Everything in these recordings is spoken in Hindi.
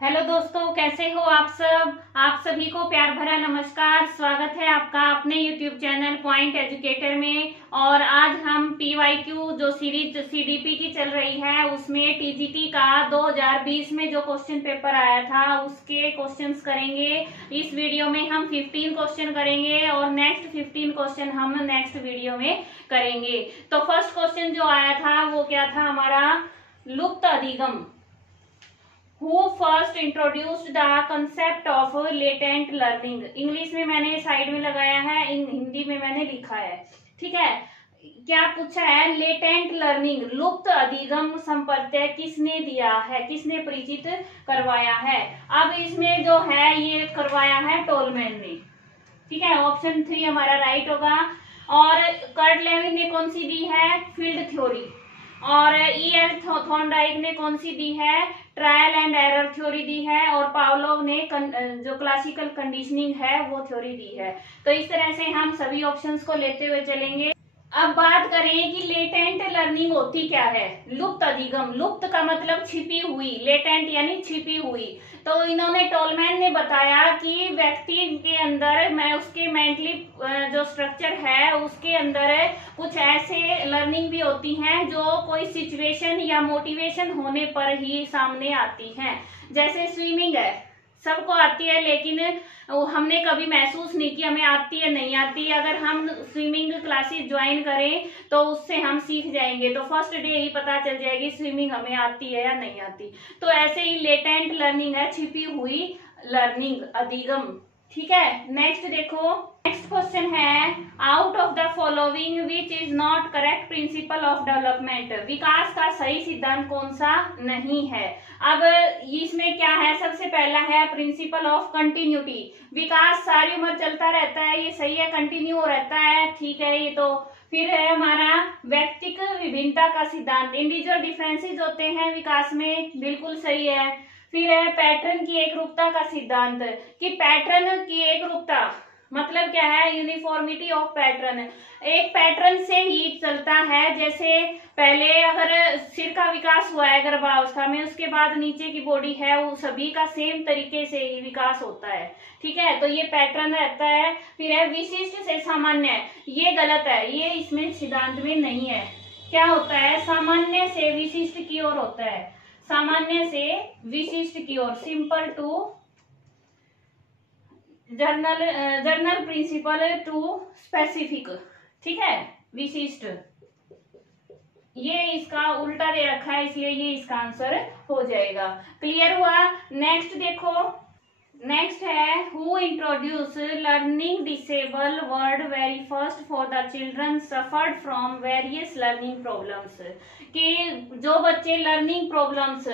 हेलो दोस्तों, कैसे हो आप सब। आप सभी को प्यार भरा नमस्कार। स्वागत है आपका अपने यूट्यूब चैनल पॉइंट एजुकेटर में। और आज हम पीवाईक्यू जो सीरीज सीडीपी की चल रही है उसमें टीजीटी का 2020 में जो क्वेश्चन पेपर आया था उसके क्वेश्चंस करेंगे। इस वीडियो में हम 15 क्वेश्चन करेंगे और नेक्स्ट 15 क्वेश्चन हम नेक्स्ट वीडियो में करेंगे। तो फर्स्ट क्वेश्चन जो आया था वो क्या था हमारा, लुप्त अधिगम। Who first introduced the concept of latent learning? English में मैंने साइड में लगाया है, हिंदी में मैंने लिखा है। ठीक है, क्या पूछा है, लेटेंट लर्निंग लुप्त अधिगम संप्रत्यय किसने दिया है, किसने परिचित करवाया है। अब इसमें जो है ये करवाया है टोलमैन ने। ठीक है, ऑप्शन 3 हमारा राइट होगा। और कर्ट लेविन ने कौन सी दी है, फील्ड थ्योरी। और E.L. थॉर्नडाइक ने कौन सी दी है, ट्रायल एंड एरर थ्योरी दी है। और पावलोव ने जो क्लासिकल कंडीशनिंग है वो थ्योरी दी है। तो इस तरह से हम सभी ऑप्शंस को लेते हुए चलेंगे। अब बात करें कि लेटेंट लर्निंग होती क्या है। लुप्त अधिगम, लुप्त का मतलब छिपी हुई, लेटेंट यानी छिपी हुई। तो इन्होंने टोलमैन ने बताया कि व्यक्ति के अंदर मैं उसके मेंटली जो स्ट्रक्चर है उसके अंदर कुछ ऐसे लर्निंग भी होती हैं जो कोई सिचुएशन या मोटिवेशन होने पर ही सामने आती हैं। जैसे स्विमिंग है, सबको आती है लेकिन हमने कभी महसूस नहीं की हमें आती है नहीं आती। अगर हम स्विमिंग क्लासेस ज्वाइन करें तो उससे हम सीख जाएंगे, तो फर्स्ट डे ही पता चल जाएगी स्विमिंग हमें आती है या नहीं आती। तो ऐसे ही लेटेंट लर्निंग है, छिपी हुई लर्निंग, अधिगम। ठीक है, नेक्स्ट देखो, नेक्स्ट क्वेश्चन है, out of the following which is not correct principle of development. विकास का सही सिद्धांत कौन सा नहीं है। अब इसमें क्या है, सबसे पहला है प्रिंसिपल ऑफ कंटिन्यूटी। विकास सारी उम्र चलता रहता है, ये सही है, कंटिन्यू रहता है, ठीक है ये तो। फिर है हमारा व्यक्तिगत विभिन्नता का सिद्धांत, इंडिविजुअल डिफरेंसेस होते हैं विकास में, बिल्कुल सही है। फिर है पैटर्न की एकरूपता का सिद्धांत, कि पैटर्न की एकरूपता मतलब क्या है, यूनिफॉर्मिटी ऑफ पैटर्न। एक पैटर्न से ही चलता है, जैसे पहले अगर सिर का विकास हुआ है गर्भावस्था में, उसके बाद नीचे की बॉडी है वो सभी का सेम तरीके से ही विकास होता है। ठीक है, तो ये पैटर्न रहता है। फिर है विशिष्ट से सामान्य, ये गलत है, ये इसमें सिद्धांत में नहीं है। क्या होता है, सामान्य से विशिष्ट की ओर होता है, सामान्य से विशिष्ट की ओर, simple to general principle to specific. ठीक है, विशिष्ट, ये इसका उल्टा दे रखा है इसलिए ये इसका आंसर हो जाएगा। क्लियर हुआ। नेक्स्ट देखो, नेक्स्ट है, who introduce learning disable word very first for the children suffered from various learning problems. कि जो बच्चे लर्निंग प्रॉब्लम्स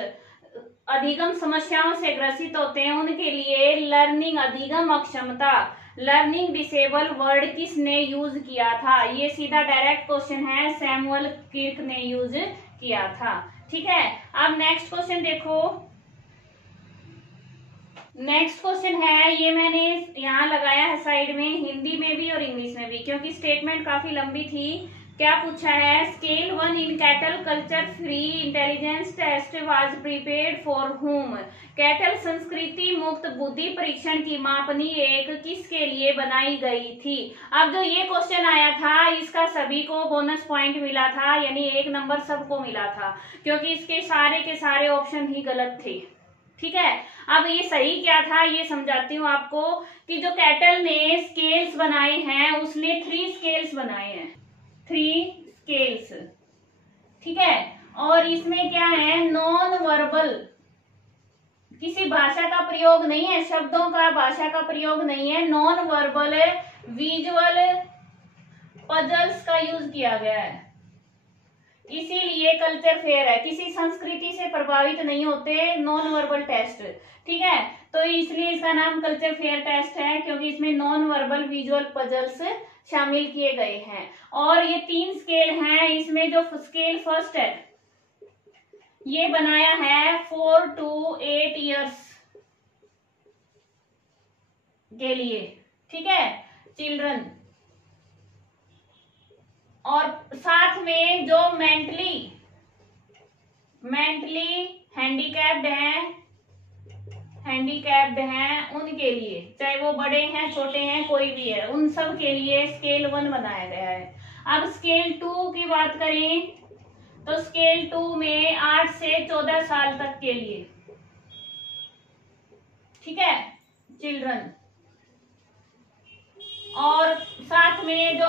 अधिगम समस्याओं से ग्रसित होते हैं उनके लिए लर्निंग अधिगम अक्षमता, लर्निंग डिसेबल वर्ड किसने यूज किया था। ये सीधा डायरेक्ट क्वेश्चन है, सैमुअल किर्क ने यूज किया था। ठीक है, अब नेक्स्ट क्वेश्चन देखो। नेक्स्ट क्वेश्चन है, ये मैंने यहाँ लगाया है साइड में, हिंदी में भी और इंग्लिश में भी, क्योंकि स्टेटमेंट काफी लंबी थी। क्या पूछा है, scale 1 in cattle culture free intelligence test was prepared for whom. Cattle संस्कृति मुक्त बुद्धि परीक्षण की मापनी एक किसके लिए बनाई गई थी। अब जो ये क्वेश्चन आया था इसका सभी को बोनस पॉइंट मिला था, यानी 1 नंबर सबको मिला था, क्योंकि इसके सारे के सारे ऑप्शन ही गलत थे। ठीक है, अब ये सही क्या था ये समझाती हूँ आपको, कि जो कैटल ने स्केल्स बनाए हैं उसने 3 स्केल्स बनाए हैं, 3 स्केल्स। ठीक है, और इसमें क्या है, नॉन वर्बल, किसी भाषा का प्रयोग नहीं है, शब्दों का भाषा का प्रयोग नहीं है, नॉन वर्बल विजुअल पजल्स का यूज किया गया है, इसीलिए कल्चर फेयर है। किसी संस्कृति से प्रभावित नहीं होते, नॉन वर्बल टेस्ट। ठीक है, तो इसलिए इसका नाम कल्चर फेयर टेस्ट है, क्योंकि इसमें नॉन वर्बल विजुअल पजल्स शामिल किए गए हैं। और ये 3 स्केल हैं, इसमें जो स्केल फर्स्ट है ये बनाया है 4 to 8 ईयर्स के लिए। ठीक है, चिल्ड्रन। और साथ में जो मेंटली हैंडीकैप्ड हैं हैंडीकैप्ड हैं उनके लिए, चाहे वो बड़े हैं छोटे हैं कोई भी है, उन सब के लिए स्केल 1 बनाया गया है। अब स्केल 2 की बात करें तो स्केल 2 में 8 से 14 साल तक के लिए, ठीक है, चिल्ड्रन, और साथ में जो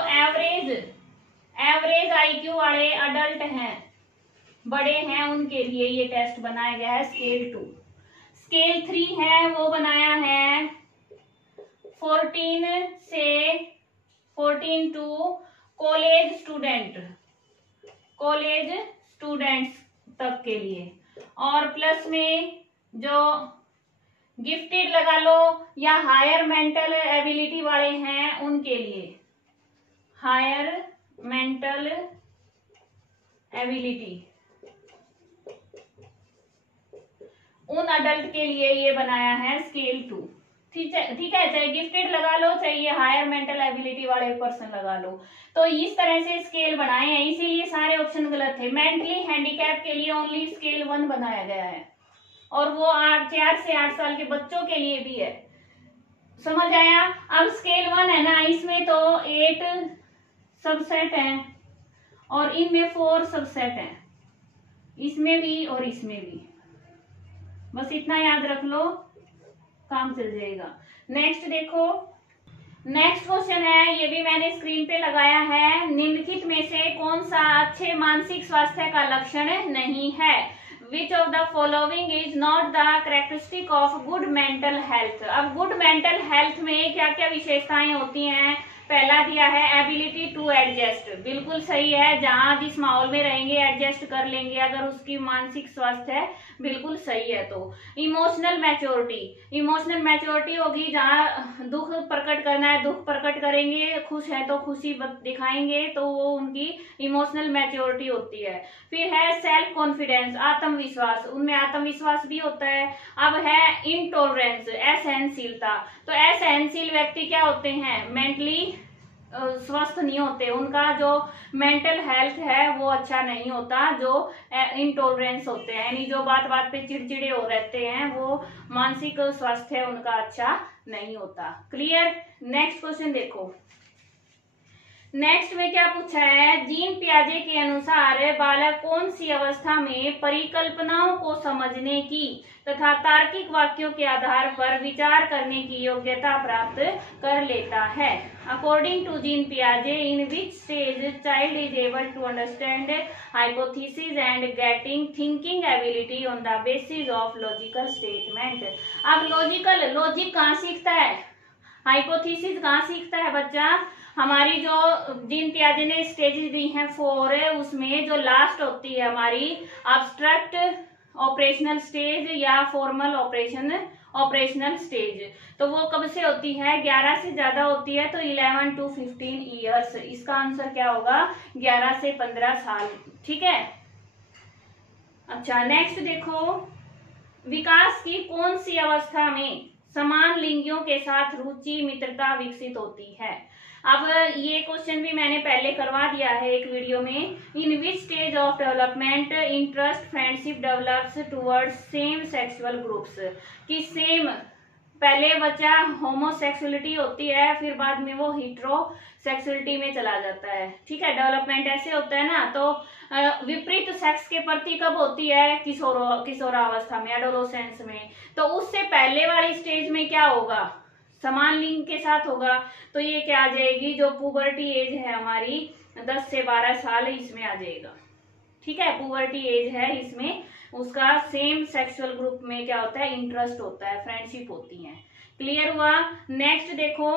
एवरेज आईक्यू वाले अडल्ट हैं, बड़े हैं, उनके लिए ये टेस्ट बनाया गया है स्केल 2। स्केल 3 है वो बनाया है 14 टू कॉलेज स्टूडेंट्स तक के लिए, और प्लस में जो गिफ्टेड लगा लो या हायर मेंटल एबिलिटी वाले हैं उनके लिए, हायर मेंटल एबिलिटी, उन अडल्ट के लिए ये बनाया है स्केल 2। ठीक है, चाहे गिफ्टेड लगा लो चाहे हायर मेंटल एबिलिटी वाले पर्सन लगा लो। तो इस तरह से स्केल बनाए हैं, इसीलिए सारे ऑप्शन गलत थे। मेंटली हैंडीकैप के लिए ओनली स्केल 1 बनाया गया है, और वो 4 से 8 साल के बच्चों के लिए भी है। समझ आया? अब स्केल 1 है ना, इसमें तो 8 सबसेट हैं और इनमें 4 सबसेट हैं, इसमें भी और इसमें भी। बस इतना याद रख लो, काम चल जाएगा। नेक्स्ट देखो, नेक्स्ट क्वेश्चन है, ये भी मैंने स्क्रीन पे लगाया है। निम्नलिखित में से कौन सा अच्छे मानसिक स्वास्थ्य का लक्षण नहीं है? Which of the following is not the characteristic of good mental health? अब गुड मेंटल हेल्थ में क्या क्या विशेषताएं होती हैं? पहला दिया है एबिलिटी टू एडजस्ट, बिल्कुल सही है, जहां जिस माहौल में रहेंगे एडजस्ट कर लेंगे अगर उसकी मानसिक स्वास्थ्य है, बिल्कुल सही है। तो इमोशनल मैच्योरिटी होगी, जहां दुख प्रकट करना है दुख प्रकट करेंगे, खुश है तो खुशी दिखाएंगे, तो वो उनकी इमोशनल मैच्योरिटी होती है। फिर है सेल्फ कॉन्फिडेंस, आत्मविश्वास, उनमें आत्मविश्वास भी होता है। अब है इंटॉलरेंस, असहनशीलता, तो असहनशील व्यक्ति क्या होते हैं? मेंटली स्वस्थ नहीं होते, उनका जो मेंटल हेल्थ है वो अच्छा नहीं होता। जो इंटॉलरेंस होते हैं, यानी जो बात बात पे चिड़चिड़े हो रहते हैं, वो मानसिक स्वास्थ्य उनका अच्छा नहीं होता। क्लियर? नेक्स्ट क्वेश्चन देखो, नेक्स्ट में क्या पूछा है? जीन पियाजे के अनुसार बालक कौन सी अवस्था में परिकल्पनाओं को समझने की तथा तार्किक वाक्यों के आधार पर विचार करने की योग्यता प्राप्त कर लेता है? अकॉर्डिंग टू जीन पियाजे, in which stage child is able to understand hypothesis and getting thinking ability on the basis of logical statement. अब लॉजिक कहाँ सीखता है? हाइपोथेसिस कहाँ सीखता है बच्चा? हमारी जो जीन पियाजे ने स्टेजेस दी हैं 4, उसमें जो लास्ट होती है हमारी एब्स्ट्रैक्ट ऑपरेशनल स्टेज या फॉर्मल ऑपरेशनल स्टेज, तो वो कब से होती है? 11 से ज्यादा होती है, तो 11 to 15 ईयर्स। इसका आंसर क्या होगा? 11 से 15 साल। ठीक है, अच्छा नेक्स्ट देखो, विकास की कौन सी अवस्था में समान लिंगियों के साथ रुचि मित्रता विकसित होती है? अब ये क्वेश्चन भी मैंने पहले करवा दिया है एक वीडियो में। In which stage of development interest friendship develops towards same sexual groups? कि सेम, पहले बच्चा होमोसेक्सुअलिटी होती है, फिर बाद में वो हीट्रोसेक्सुअलिटी में चला जाता है। ठीक है, डेवलपमेंट ऐसे होता है ना। तो विपरीत सेक्स के प्रति कब होती है? किशोरावस्था में, एडोलेसेंस में। तो उससे पहले वाली स्टेज में क्या होगा? समान लिंग के साथ होगा। तो ये क्या आ जाएगी? जो पुबर्टी एज है हमारी 10 से 12 साल, इसमें आ जाएगा। ठीक है, पुबर्टी एज है, इसमें उसका सेम सेक्सुअल ग्रुप में क्या होता है? इंटरेस्ट होता है, फ्रेंडशिप होती है। क्लियर हुआ? नेक्स्ट देखो,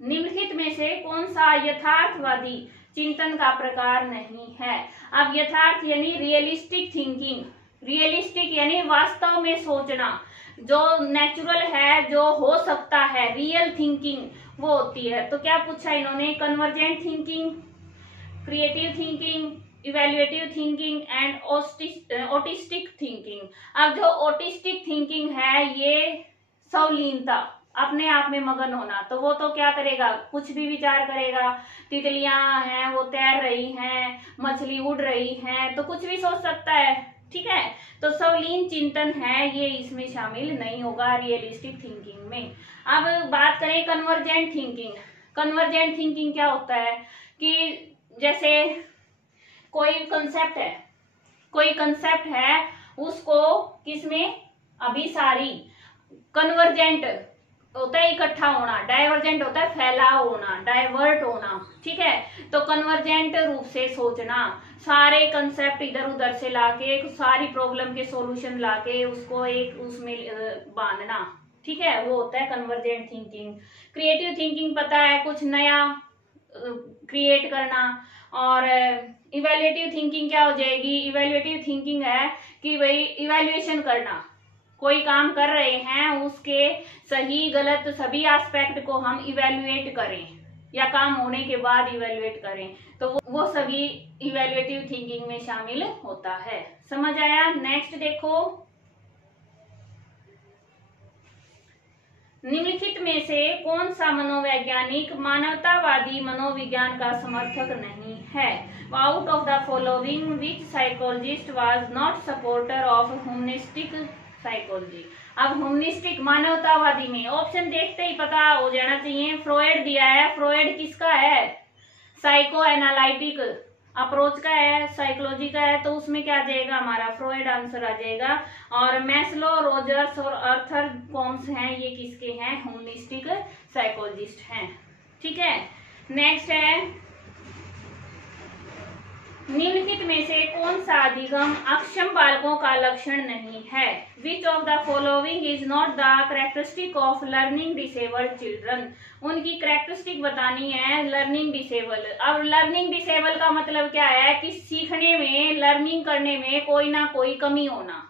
निम्नलिखित में से कौन सा यथार्थवादी चिंतन का प्रकार नहीं है? अब यथार्थ यानी रियलिस्टिक थिंकिंग, रियलिस्टिक यानी वास्तव में सोचना, जो नेचुरल है, जो हो सकता है, रियल थिंकिंग वो होती है। तो क्या पूछा इन्होंने? Convergent thinking, creative thinking, evaluative thinking and autistic thinking. अब जो ऑटिस्टिक थिंकिंग है, ये सवलीनता, अपने आप में मगन होना, तो वो तो क्या करेगा? कुछ भी विचार करेगा। तितलियां हैं वो तैर रही हैं, मछली उड़ रही हैं, तो कुछ भी सोच सकता है। ठीक है, तो अवलीन चिंतन है ये इसमें शामिल नहीं होगा रियलिस्टिक थिंकिंग में। अब बात करें कन्वर्जेंट थिंकिंग। कन्वर्जेंट थिंकिंग क्या होता है कि जैसे कोई कंसेप्ट है उसको किसमें अभिसारी, कन्वर्जेंट होता है इकट्ठा होना, डाइवर्जेंट होता है फैलाव होना, डाइवर्ट होना, ठीक है। तो कन्वर्जेंट रूप से सोचना, सारे कंसेप्ट इधर उधर से लाके सारी प्रॉब्लम के सॉल्यूशन लाके उसको एक उसमें बांधना, ठीक है, वो होता है कन्वर्जेंट थिंकिंग। क्रिएटिव थिंकिंग पता है कुछ नया क्रिएट करना। और इवेल्युएटिव थिंकिंग क्या हो जाएगी, इवेल्युएटिव थिंकिंग है कि भाई इवेल्युएशन करना, कोई काम कर रहे हैं उसके सही गलत सभी एस्पेक्ट को हम इवेल्युएट करें या काम होने के बाद इवेल्युएट करें, तो वो सभी इवेल्युएटिव थिंकिंग में शामिल होता है। समझ आया? नेक्स्ट देखो, निम्नलिखित में से कौन सा मनोवैज्ञानिक मानवतावादी मनोविज्ञान का समर्थक नहीं है? Out of the following which psychologist was not supporter of humanistic psychology. अब ह्यूमनिस्टिक मानवतावादी में ऑप्शन देखते ही पता हो जाना चाहिए। फ्रॉयड दिया है, फ्रॉयड किसका है? साइको एनालिटिक अप्रोच का है, साइकोलॉजी का है, तो उसमें क्या आ जाएगा हमारा फ्रॉयड आंसर आ जाएगा। और मैस्लो, रोजर्स और आर्थर कॉम्स हैं, ये किसके हैं? ह्यूमनिस्टिक साइकोलॉजिस्ट हैं, ठीक है। नेक्स्ट है, निम्नलिखित में से कौन सा अधिगम अक्षम बालकों का लक्षण नहीं है? विच of the following is not the characteristic of learning disabled children. उनकी कैरेक्टरिस्टिक बतानी है लर्निंग डिसेबल। अब लर्निंग डिसेबल का मतलब क्या है कि सीखने में, लर्निंग करने में कोई ना कोई कमी होना,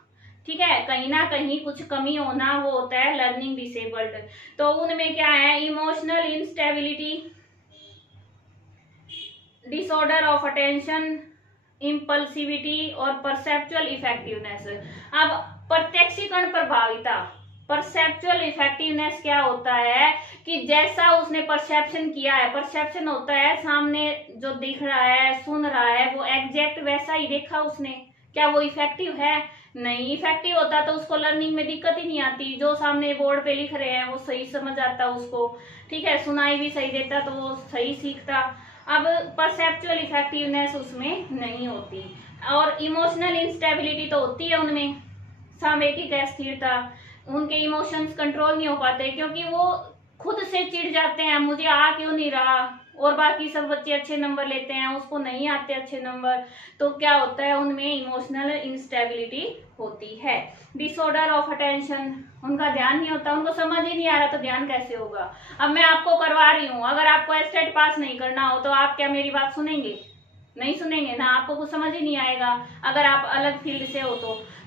ठीक है, कहीं ना कहीं कुछ कमी होना, वो होता है लर्निंग डिसेबल्ड। तो उनमें क्या है? Emotional instability, disorder of attention, impulsivity और परसेप्चुअल इफेक्टिवनेस। अब प्रत्यक्षीकरण प्रभाविता, परसेप्चुअल इफेक्टिवनेस क्या होता है कि जैसा उसने परसेप्शन किया है, परसेप्शन होता है सामने जो दिख रहा है, सुन रहा है, वो एग्जैक्ट वैसा ही देखा उसने, क्या वो इफेक्टिव है? नहीं। इफेक्टिव होता तो उसको लर्निंग में दिक्कत ही नहीं आती, जो सामने बोर्ड पे लिख रहे हैं वो सही समझ आता उसको, ठीक है, सुनाई भी सही देता तो वो सही सीखता। अब परसेप्चुअल इफेक्टिवनेस उसमें नहीं होती। और इमोशनल इंस्टेबिलिटी तो होती है उनमें, सामयिक अस्थिरता, उनके इमोशंस कंट्रोल नहीं हो पाते क्योंकि वो खुद से चिढ़ जाते हैं, मुझे आ क्यों नहीं रहा, और बाकी सब बच्चे अच्छे नंबर लेते हैं, उसको नहीं आते अच्छे नंबर, तो क्या होता है उनमें इमोशनल इंस्टेबिलिटी होती है। डिसऑर्डर ऑफ अटेंशन, उनका ध्यान नहीं होता, उनको समझ ही नहीं आ रहा तो ध्यान कैसे होगा। अब मैं आपको करवा रही हूँ, अगर आपको एस्टेट पास नहीं करना हो तो आप क्या मेरी बात सुनेंगे? नहीं सुनेंगे ना, आपको कुछ समझ ही नहीं आएगा। अगर आप अलग फील्ड से हो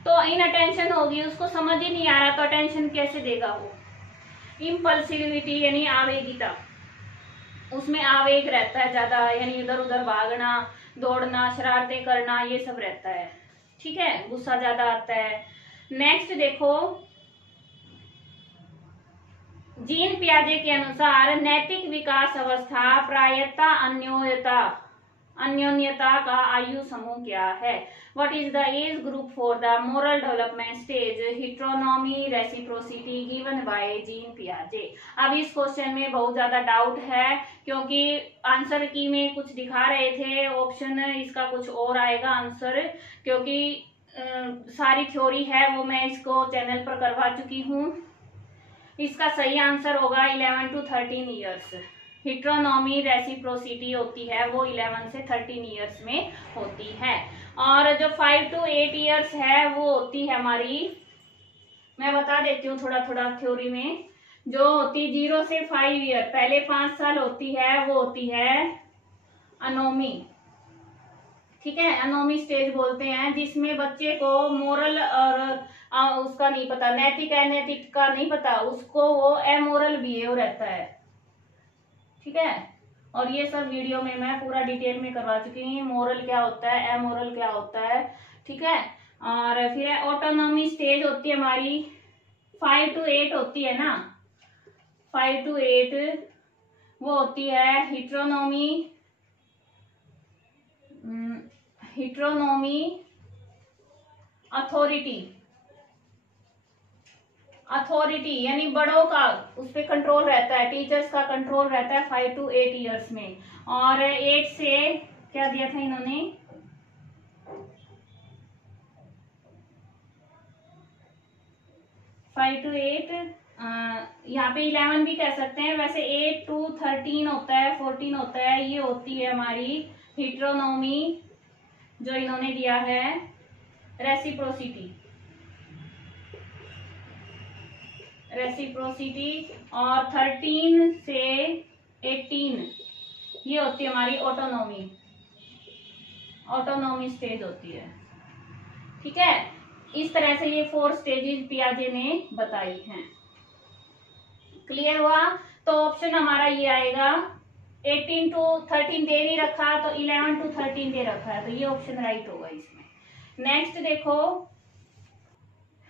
तो इन अटेंशन होगी, उसको समझ ही नहीं आ रहा तो अटेंशन कैसे देगा वो। इम्पल्सिविटी यानी आवेगिता, उसमें आवेग रहता है ज्यादा, यानी इधर उधर भागना, दौड़ना, शरारतें करना, ये सब रहता है, ठीक है, गुस्सा ज्यादा आता है। नेक्स्ट देखो, जीन पियाजे के अनुसार नैतिक विकास अवस्था प्रायतः अन्योन्यता का आयु समूह क्या है? What is the age group for the moral development stage, heteronomy, reciprocity given by Jean पियाजे। अब इस क्वेश्चन में बहुत ज्यादा डाउट है क्योंकि आंसर की में कुछ दिखा रहे थे ऑप्शन, इसका कुछ और आएगा आंसर, क्योंकि सारी थ्योरी है वो मैं इसको चैनल पर करवा चुकी हूँ। इसका सही आंसर होगा 11 to 13 ईयर्स। हिट्रोनॉमी, रेसिप्रोसिटी होती है वो 11 से 13 ईयर्स में होती है। और जो 5 to 8 ईयर्स है वो होती है हमारी, मैं बता देती हूँ थोड़ा थोड़ा थ्योरी में, जो होती 0 से 5 ईयर, पहले 5 साल होती है वो होती है अनोमी, ठीक है, अनोमी स्टेज बोलते हैं, जिसमें बच्चे को मोरल और उसका नहीं पता, नैतिक अनैतिक का नहीं पता, उसको वो एमोरल बिहेव रहता है, ठीक है। और ये सब वीडियो में मैं पूरा डिटेल में करवा चुकी हूँ, मोरल क्या होता है, एमोरल क्या होता है, ठीक है। और फिर ऑटोनॉमी स्टेज होती है हमारी 5 to 8 होती है ना, 5 to 8 वो होती है हिट्रोनॉमी अथॉरिटी, अथॉरिटी यानी बड़ों का उस पर कंट्रोल रहता है, टीचर्स का कंट्रोल रहता है 5 to 8 ईयर्स में। और 8 से क्या दिया था इन्होंने, 5 to 8, यहाँ पे 11 भी कह सकते हैं। वैसे 8 to 13 होता है, 14 होता है। ये होती है हमारी हिट्रोनोमी जो इन्होंने दिया है, रेसिप्रोसिटी, और 13 से 18 ये होती है हमारी ऑटोनोमी स्टेज होती है। ठीक है, इस तरह से ये 4 स्टेजेस पियाजे ने बताई हैं। क्लियर हुआ? तो ऑप्शन हमारा ये आएगा, 18 to 13 दे नहीं रखा तो 11 to 13 दे रखा है, तो ये ऑप्शन राइट होगा इसमें। नेक्स्ट देखो,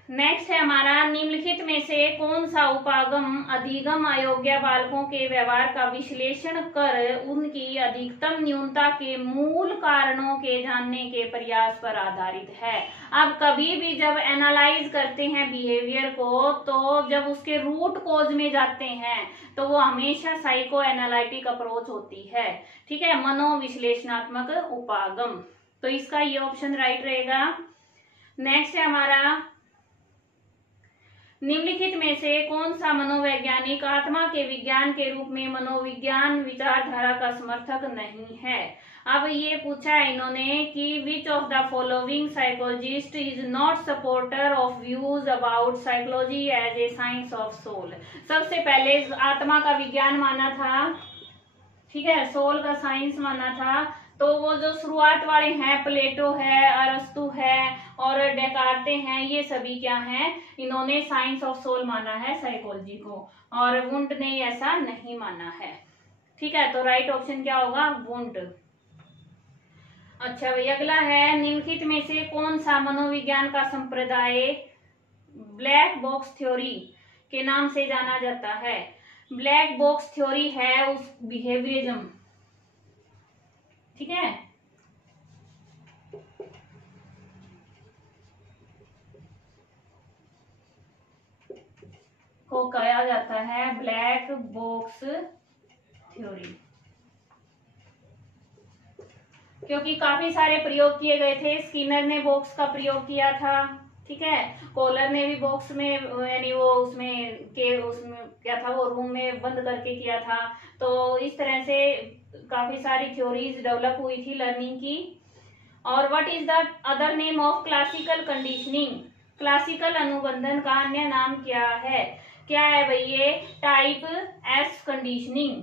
नेक्स्ट है हमारा, निम्नलिखित में से कौन सा उपागम अधिगम अयोग्य बालकों के व्यवहार का विश्लेषण कर उनकी अधिकतम न्यूनता के मूल कारणों के जानने के प्रयास पर आधारित है। अब कभी भी जब एनालाइज करते हैं बिहेवियर को, तो जब उसके रूट कॉज में जाते हैं तो वो हमेशा साइको एनालिटिक अप्रोच होती है। ठीक है, मनोविश्लेषणात्मक उपागम, तो इसका ये ऑप्शन राइट रहेगा। नेक्स्ट है हमारा, निम्नलिखित में से कौन सा मनोवैज्ञानिक आत्मा के विज्ञान के रूप में मनोविज्ञान विचारधारा का समर्थक नहीं है। अब ये पूछा है इन्होंने कि which of the following psychologist is not supporter of views about psychology as a science of soul. सबसे पहले आत्मा का विज्ञान माना था, ठीक है, सोल का साइंस माना था। तो वो जो शुरुआत वाले हैं, प्लेटो है, अरस्तु है और डेकार्टे हैं, ये सभी क्या हैं, इन्होंने साइंस ऑफ सोल माना है साइकोलॉजी को, और वुंट ने ऐसा नहीं माना है। ठीक है, तो राइट ऑप्शन क्या होगा, वुंट। अच्छा भाई, अगला है, निम्नलिखित में से कौन सा मनोविज्ञान का संप्रदाय ब्लैक बॉक्स थ्योरी के नाम से जाना जाता है। ब्लैक बॉक्स थ्योरी है उस बिहेवियरिज्म, ठीक है, को कहा जाता है ब्लैक बॉक्स थ्योरी, क्योंकि काफी सारे प्रयोग किए गए थे। स्किनर ने बॉक्स का प्रयोग किया था, ठीक है, कोलर ने भी बॉक्स में यानी वो उसमें क्या था, वो रूम में बंद करके किया था। तो इस तरह से काफी सारी थ्योरीज डेवलप हुई थी लर्निंग की। और what is the other name of classical conditioning, classical अनुबंधन का अन्य नाम क्या है। क्या है भाई, ये type S conditioning,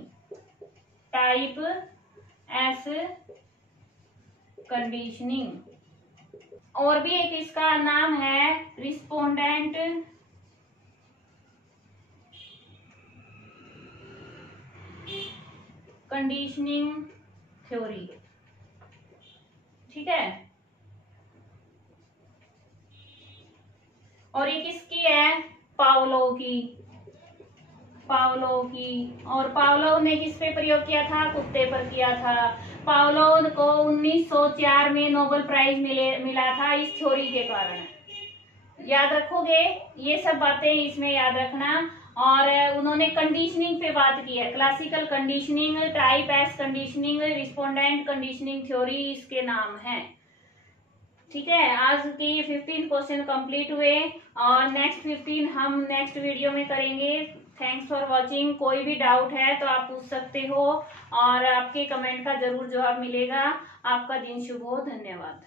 type S conditioning. और भी एक इसका नाम है रिस्पोंडेंट कंडीशनिंग थ्योरी, ठीक है। और ये किसकी है, पावलोव की, और पावलोव ने किस पे प्रयोग किया था, कुत्ते पर किया था। पावलोव को 1904 में नोबेल प्राइज मिला था इस थ्योरी के कारण। याद रखोगे ये सब बातें, इसमें याद रखना। और उन्होंने कंडीशनिंग पे बात की है, classical conditioning, type S conditioning, respondent conditioning theory इसके नाम हैं। ठीक है, आज की 15 क्वेश्चन कंप्लीट हुए और नेक्स्ट 15 हम नेक्स्ट वीडियो में करेंगे। Thanks for watching. कोई भी डाउट है तो आप पूछ सकते हो और आपके कमेंट का जरूर जवाब मिलेगा। आपका दिन शुभ हो, धन्यवाद।